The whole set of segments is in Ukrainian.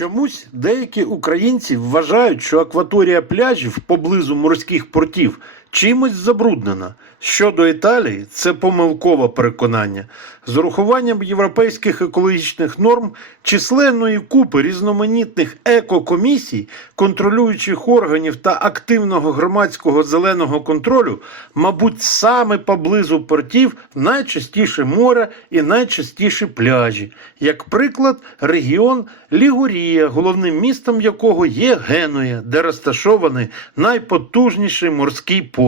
Чомусь деякі українці вважають, що акваторія пляжів поблизу морських портів чимось забруднена. Щодо Італії, це помилкове переконання. З урахуванням європейських екологічних норм, численної купи різноманітних екокомісій, контролюючих органів та активного громадського зеленого контролю, мабуть, саме поблизу портів найчастіше море і найчастіше пляжі. Як приклад, регіон Лігурія, головним містом якого є Генуя, де розташований найпотужніший морський порт.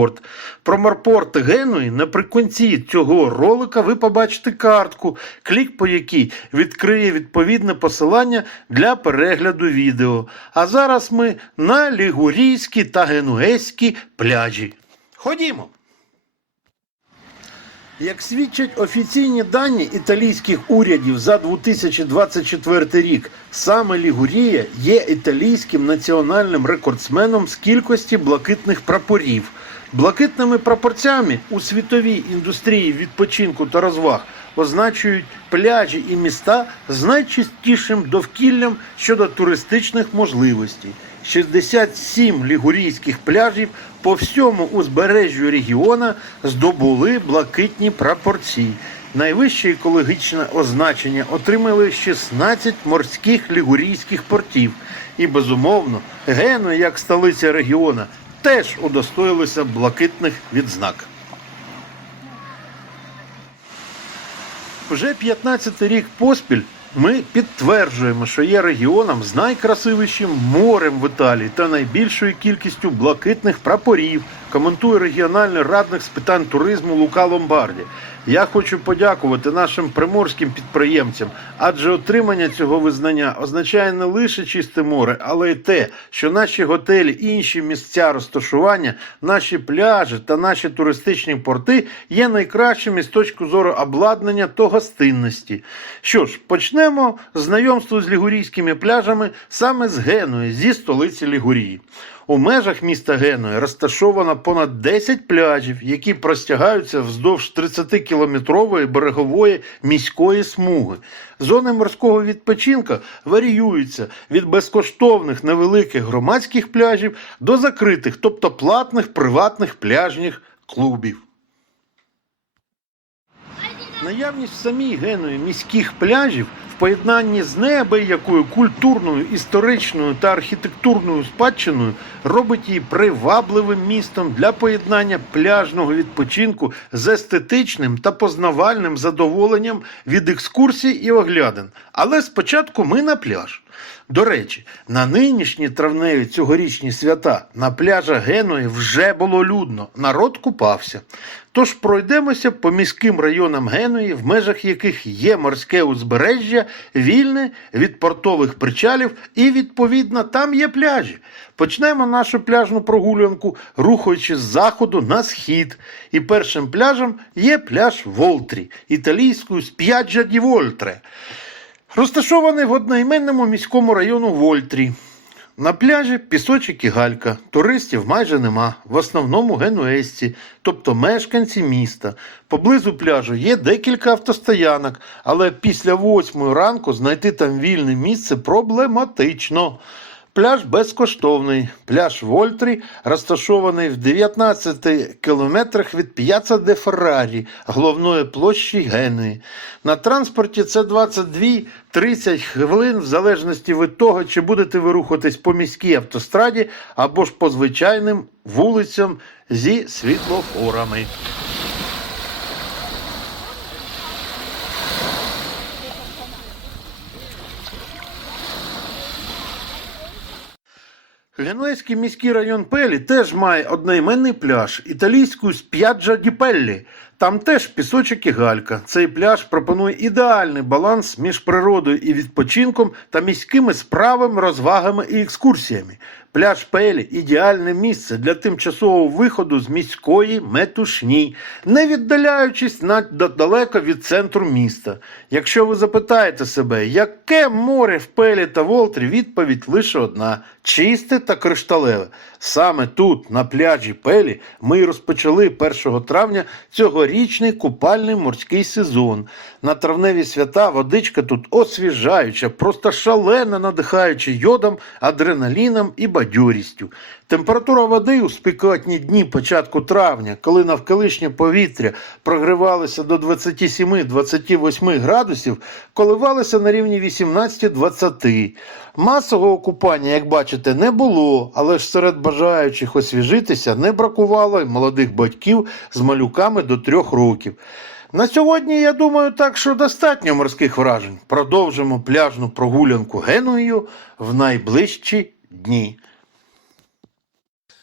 Про морпорт Генуї наприкінці цього ролика ви побачите картку, клік по якій відкриє відповідне посилання для перегляду відео. А зараз ми на лігурійські та генуезькі пляжі. Ходімо! Як свідчать офіційні дані італійських урядів за 2024 рік, саме Лігурія є італійським національним рекордсменом з кількості блакитних прапорів. Блакитними прапорцями у світовій індустрії відпочинку та розваг означують пляжі і міста з найчистішим довкіллям щодо туристичних можливостей. 67 лігурійських пляжів по всьому узбережжю регіона здобули блакитні прапорці. Найвище екологічне означення отримали 16 морських лігурійських портів. І, безумовно, Гено, як столиця регіона, теж удостоїлися блакитних відзнак. Вже 15 рік поспіль ми підтверджуємо, що є регіоном з найкрасивішим морем в Італії та найбільшою кількістю блакитних прапорів. Коментує регіональний радник з питань туризму Лука Ломбарді. Я хочу подякувати нашим приморським підприємцям, адже отримання цього визнання означає не лише чисте море, але й те, що наші готелі, інші місця розташування, наші пляжі та наші туристичні порти є найкращими з точки зору обладнання та гостинності. Що ж, почнемо знайомство з лігурійськими пляжами саме з Генуї, зі столиці Лігурії. У межах міста Генуї розташовано понад 10 пляжів, які простягаються вздовж 30-кілометрової берегової міської смуги. Зони морського відпочинку варіюються від безкоштовних невеликих громадських пляжів до закритих, тобто платних приватних пляжних клубів. Наявність в самій Генуї міських пляжів поєднанні з неабиякою культурною, історичною та архітектурною спадщиною робить її привабливим містом для поєднання пляжного відпочинку з естетичним та познавальним задоволенням від екскурсій і оглядин. Але спочатку ми на пляж. До речі, на нинішні травневі цьогорічні свята на пляжах Геної вже було людно, народ купався. Тож пройдемося по міським районам Геної, в межах яких є морське узбережжя, вільне від портових причалів, і відповідно там є пляжі. Почнемо нашу пляжну прогулянку, рухаючи з заходу на схід. І першим пляжем є пляж Волтрі, італійською Сп'яджа ді Вольтре. Розташований в одноіменному міському району Вольтрі. На пляжі пісочок і галька, туристів майже нема, в основному генуесці, тобто мешканці міста. Поблизу пляжу є декілька автостоянок, але після восьмої ранку знайти там вільне місце проблематично. Пляж безкоштовний. Пляж Вольтрі розташований в 19 кілометрах від П'яца де Феррарі, головної площі Генуї. На транспорті це 22-30 хвилин, в залежності від того, чи будете ви рухатись по міській автостраді або ж по звичайним вулицям зі світлофорами. Генуезький міський район Пелі теж має одноіменний пляж італійською Сп'яджа ді. Там теж пісочок і галька. Цей пляж пропонує ідеальний баланс між природою і відпочинком та міськими справами, розвагами і екскурсіями. Пляж Пелі ідеальне місце для тимчасового виходу з міської метушні, не віддаляючись далеко від центру міста. Якщо ви запитаєте себе, яке море в Пелі та Волтрі, відповідь лише одна чисте та кришталеве. Саме тут, на пляжі Пелі, ми розпочали 1 травня цього цьогоріч цьогорічний купальний морський сезон. На травневі свята водичка тут освіжаюча, просто шалено надихаюча йодом, адреналіном і бадьорістю. Температура води у спекотні дні початку травня, коли навколишнє повітря прогрівалося до 27-28 градусів, коливалася на рівні 18-20. Масового купання, як бачите, не було, але ж серед бажаючих освіжитися не бракувало й молодих батьків з малюками до трьох років. На сьогодні, я думаю, так що достатньо морських вражень. Продовжимо пляжну прогулянку Генуєю в найближчі дні.